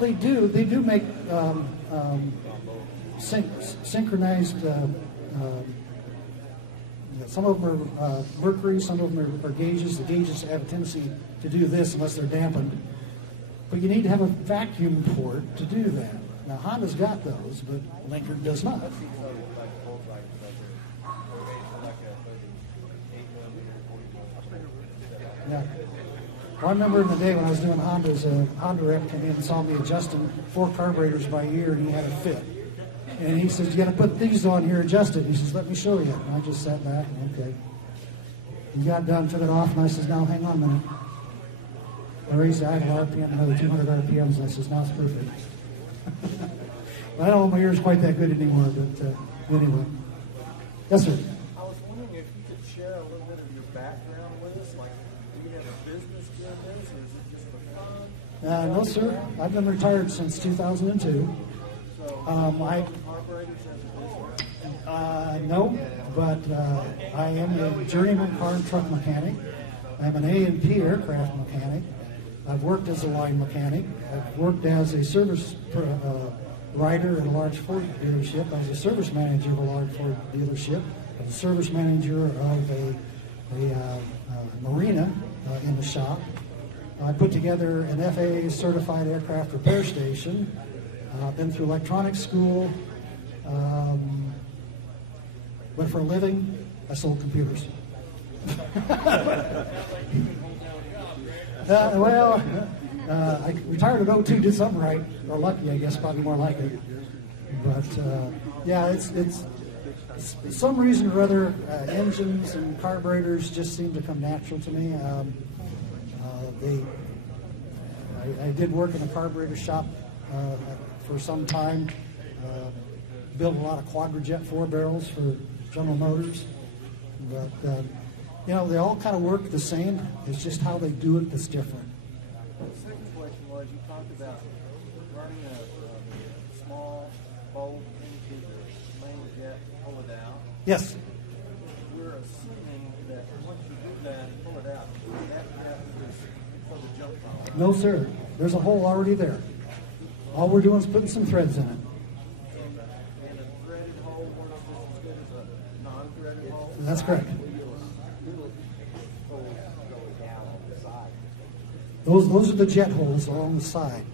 they do make synchronized. Some of them are mercury, some of them are gauges. The gauges have a tendency to do this unless they're dampened. But you need to have a vacuum port to do that. Now, Honda's got those, but Linkert does not. Yeah. Well, I remember in the day when I was doing Hondas, a Honda rep came in and saw me adjusting 4 carburetors by ear, and he had a fit. And he says, you got to put these on here, adjust it. He says, let me show you. And I just sat back, and okay. He got done, took it off, and I says, now hang on a minute. I raised the idle RPM, another 200 RPMs, and I says, now it's perfect. Well, I don't know if my ear's quite that good anymore, but anyway. Yes, sir. I was wondering if you could share a little bit of your background with us. Like, do you have a business doing this, or is it just for fun? No, sir. I've been retired since 2002. No, but I am a journeyman car and truck mechanic. I'm an A&P aircraft mechanic. I've worked as a line mechanic. I've worked as a service rider at a large Ford dealership. I was a service manager of a large Ford dealership. I was a service manager of a marina in the shop. I put together an FAA certified aircraft repair station. I've been through electronics school. But for a living, I sold computers. I retired at 02, did something right, or lucky, I guess, probably more like it. But yeah, it's for some reason or other, engines and carburetors just seem to come natural to me. I did work in a carburetor shop for some time. Built a lot of quadrajet 4 barrels for General Motors, but you know, they all kind of work the same. It's just how they do it that's different. The second question was, you talked about running a small bolt into the main jet, pull it out. Yes. We're assuming that once you do that and pull it out, that happens for the jump pump. No, sir. There's a hole already there. All we're doing is putting some threads in it. And a threaded hole works just as good as a non-threaded hole? That's correct. Those are the jet holes along the side.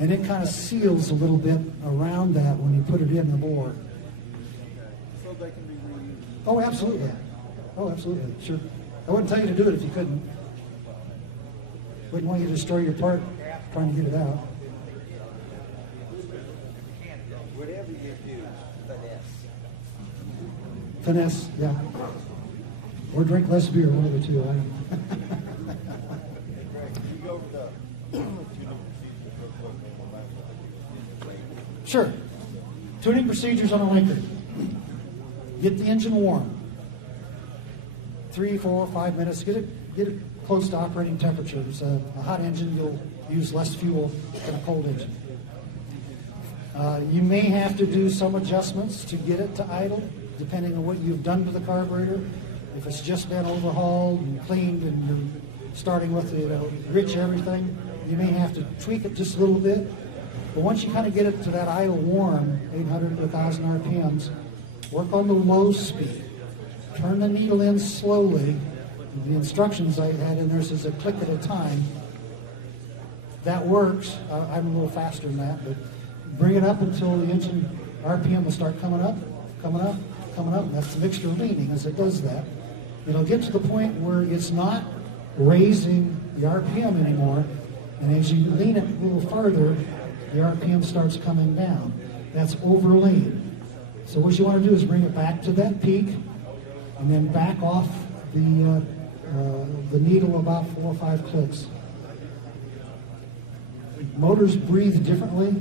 And it kind of seals a little bit around that when you put it in the bore. So they can be reused? Oh, absolutely. Oh, absolutely. Sure. I wouldn't tell you to do it if you couldn't. Wouldn't want you to destroy your part trying to get it out. Whatever you do, finesse. Finesse, yeah. Or drink less beer, one of the two. Sure. Tuning procedures on a Linkert. Get the engine warm. 3, 4, 5 minutes. Get it close to operating temperatures. A hot engine, you'll use less fuel than a cold engine. You may have to do some adjustments to get it to idle, depending on what you've done to the carburetor. If it's just been overhauled and cleaned and you're starting with rich everything, you may have to tweak it just a little bit. But once you kind of get it to that idle warm, 800 to 1,000 RPMs, work on the low speed. Turn the needle in slowly. The instructions I had in there says a click at a time. That works. I'm a little faster than that, but bring it up until the engine RPM will start coming up, coming up, coming up. That's the mixture leaning as it does that. It'll get to the point where it's not raising the RPM anymore, and as you lean it a little farther, the RPM starts coming down. That's over lean. So what you want to do is bring it back to that peak, and then back off the needle about 4 or 5 clicks. Motors breathe differently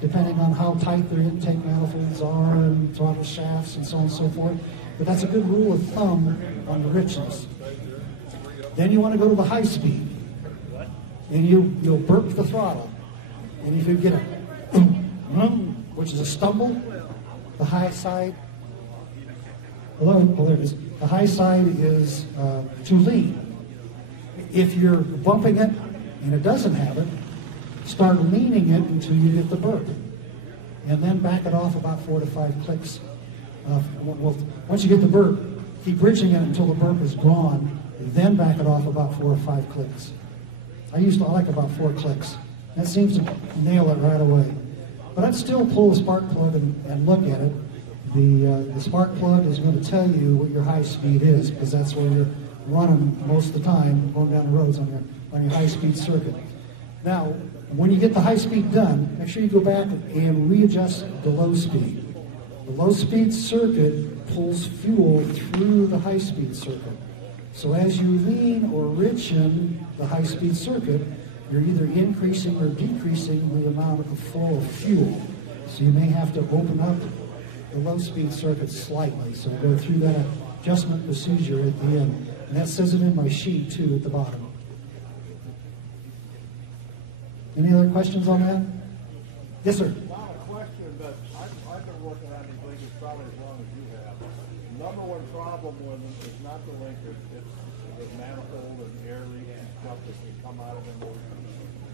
depending on how tight their intake manifolds are and throttle shafts and so on and so forth. But that's a good rule of thumb on the richness. Then you want to go to the high speed, and you'll burp the throttle. And if you get a which is a stumble, the high side, hello, oh there it is. The high side is too lean. If you're bumping it and it doesn't have it, start leaning it until you get the burp. And then back it off about 4 to 5 clicks. Well, once you get the burp, keep bridging it until the burp is gone, then back it off about 4 or 5 clicks. I like about 4 clicks. That seems to nail it right away. But I'd still pull the spark plug and look at it. The spark plug is going to tell you what your high speed is, because that's where you're running most of the time, going down the roads on your high speed circuit. Now, when you get the high speed done, make sure you go back and readjust the low speed. The low speed circuit pulls fuel through the high speed circuit. So as you lean or richen the high speed circuit, you're either increasing or decreasing the amount of flow of fuel. So you may have to open up the low speed circuit slightly. So go through that adjustment procedure at the end. And that says it in my sheet too at the bottom. Any other questions on that? Yes, sir. Not a question, but I've been working on these linkers probably as long as you have. Number one problem with them is not the linkers, it's the manifold and air leaks and stuff that can come out of them.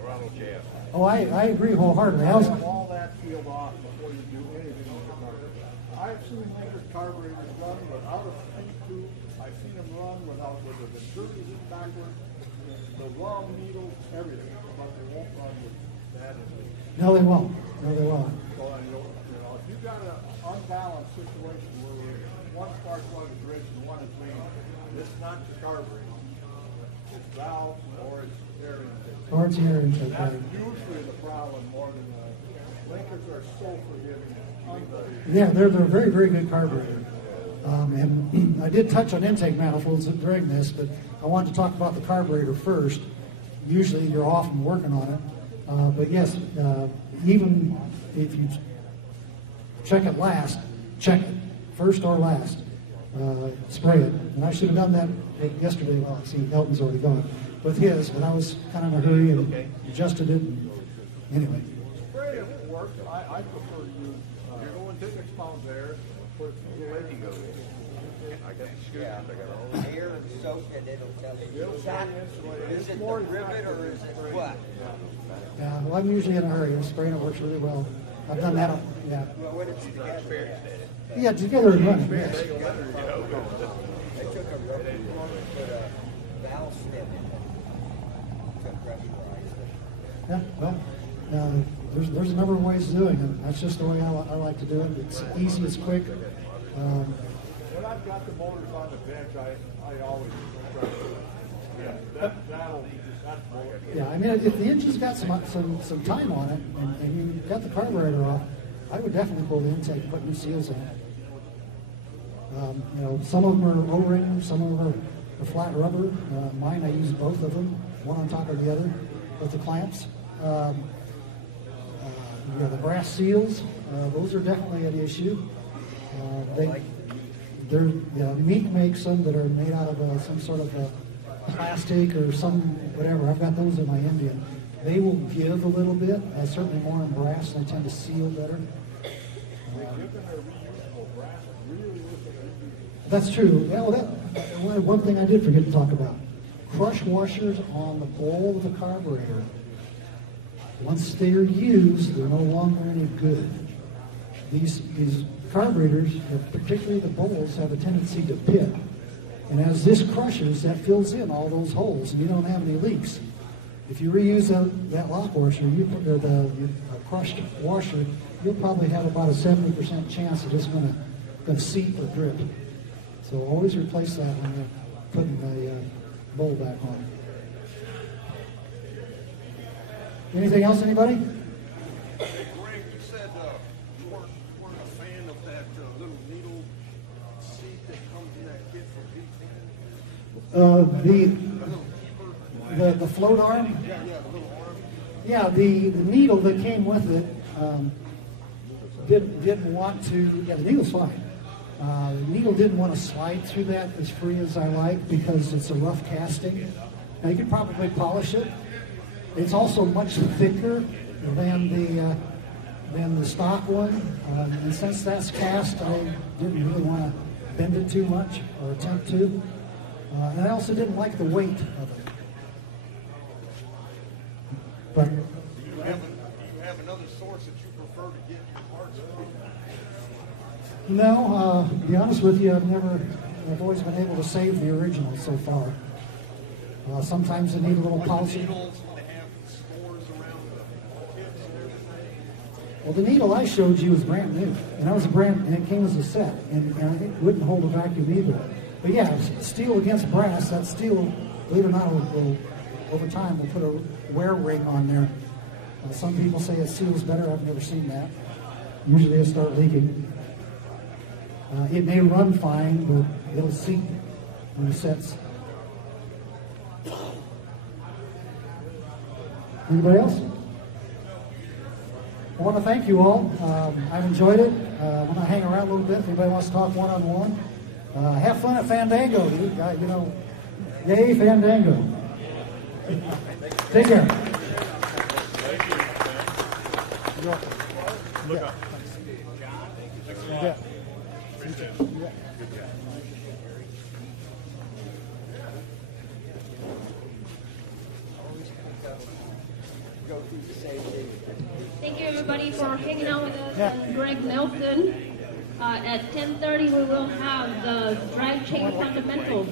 Throttle jab. Oh, I agree wholeheartedly. Have all that sealed off before you do anything with the carburetor. I've seen Linkert carburetors run without a feed tube. I've seen them run with the venturas in backwards, the wrong needles, everything, but they won't run with that in it. No, they won't. No, they won't. So, if you've got an unbalanced situation where one spark plug is rich and one is lean, it's not the carburetor. It's valves or it's air intake. Or it's air intake. That's usually the problem more than Linkers are so forgiving. Yeah, they're a very, very good carburetor. And I did touch on intake manifolds during this, but I wanted to talk about the carburetor first. Usually you're often working on it. But yes, even if you check it last, check it, first or last. Spray it. And I should have done that yesterday. Well, see, Elton's already gone with his, but I was kind of in a hurry and adjusted it. Anyway. Spray if it works. I prefer to use, you're going 6 pounds there, put it through the lady goes. I got the scoop. I got all the Air and soap, and it'll tell you. It'll Is that- stay insulated. is It's it the more rivet or is it what? Yeah, well, I'm usually in a hurry. And spraying it works really well. I've done that. Yeah. Well, when it's together, Yeah, together and running. Yes. they took a rubber glove and put a valve stem in it to pressurize it. Yeah. Well, there's a number of ways of doing it. That's just the way I like to do it. It's easy. It's quick. When I've got the motors on the bench, I always try to, that's more. Yeah, I mean, if the engine's got some time on it and you got the carburetor off, I would definitely pull the intake and put new seals in it. Some of them are O-ring, some of them are flat rubber. Mine, I use both of them, one on top of the other, with the clamps. The brass seals, those are definitely an issue. Meek makes some that are made out of some sort of plastic or some whatever. I've got those in my Indian. They will give a little bit, certainly more in brass. They tend to seal better. That's true. Yeah, well, one thing I did forget to talk about. Crush washers on the bowl of the carburetor. Once they're used, they're no longer any good. These carburetors, particularly the bowls, have a tendency to pit. And as this crushes, that fills in all those holes, and you don't have any leaks. If you reuse that lock washer, or the crushed washer, you'll probably have about a 70% chance that it's going to seep or drip. So always replace that when you're putting the bowl back on. Anything else, anybody? Greg, you said you weren't a fan of that little needle seat that comes in that kit for The float arm? Yeah, the little arm. Yeah, the needle that came with it didn't want to. Yeah, the needle's fine. The needle didn't want to slide through that as free as I like because it's a rough casting. Now you could probably polish it. It's also much thicker than the stock one, and since that's cast, I didn't really want to bend it too much or attempt to. And I also didn't like the weight of it. But another source that you prefer to get your parts from? No, to be honest with you, I've always been able to save the original so far. Sometimes they need a little polishing. Needles, they have scores around the tips and everything. Well, the needle I showed you was brand new, and it came as a set, and it wouldn't hold a vacuum either. But yeah, steel against brass, that steel, believe it or not, over time will put a wear ring on there. Some people say it seals better. I've never seen that. Usually it'll start leaking. It may run fine, but it'll seep when it sets. Anybody else? I want to thank you all. I've enjoyed it. I'm going to hang around a little bit if anybody wants to talk one-on-one. Have fun at Fandango, dude. You know, yay, Fandango. Take care. Look up. Yeah. Thank you everybody for hanging out with us and Greg Nelson. At 10:30 we will have the drive chain fundamentals.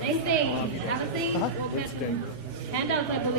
Same thing. Have a seat. We'll get handouts, I believe.